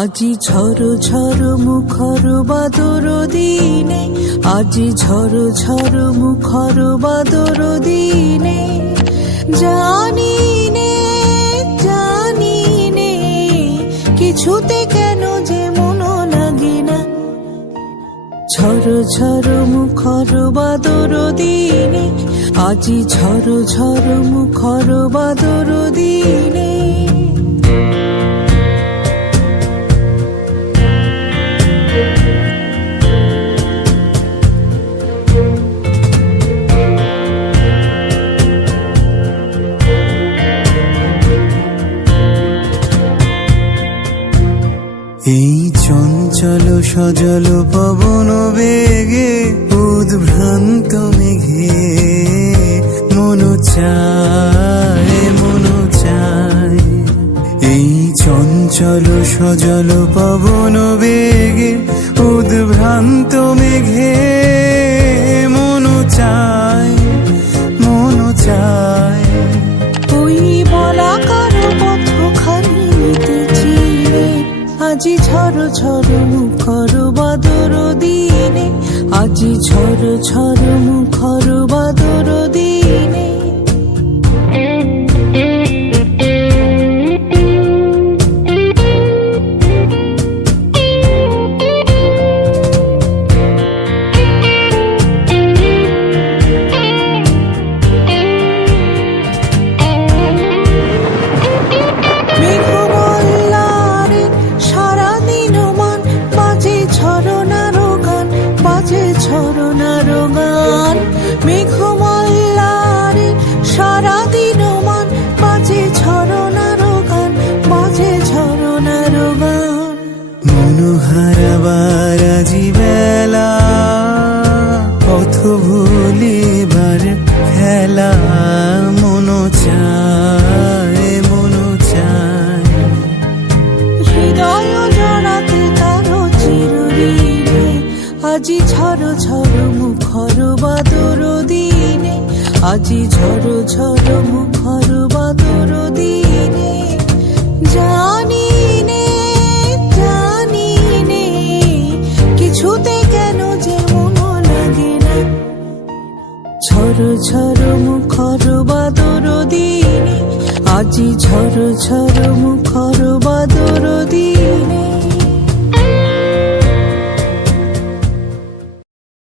আজি ঝড় ঝড় মুখর বাদর দিনে, আজি ঝড় ঝড় মুখর বাদর দিনে, জানি নে কিছুতে কেন যে মন লাগে না। ঝড় ঝড় মুখর বাদর দিনে, আজি ঝড় ঝড় মুখর বাদর দিনে। এই চঞ্চল সজল পবন বেগে, উদ্ভ্রান্ত মেঘে মন চায় মন চায়। এই চঞ্চল সজল পবন বেগে, উদ্ভ্রান্ত মেঘে মন চায় মন চায়। ওই বলাকার পথখানি নিতেছি রে, আজি ঝড় ঝড় মুখর বাদর দিনে, আজি ঝড় ঝড় মুখর বাদর দিনে। ঝরনার গান মেঘমাল্লারে, সারাদিন মান বাজে ঝরনার গান, বাজে ঝরনার গান। মনোহারাবার আজি বেলা, পথ ভুলিবার খেলা, মন চায় মন চায়। হৃদয় জড়াতে কারো চিরদিনে, আজি ঝড় ঝড় মুখর বাদর দিনে, আজি ঝড় ঝড় মুখর বাদর দিনে। জানি নে কিছুতে কেন যে মন লাগে না। ঝড় ঝড় মুখর বাদর দিনে, আজি ঝড় ঝড় মুখ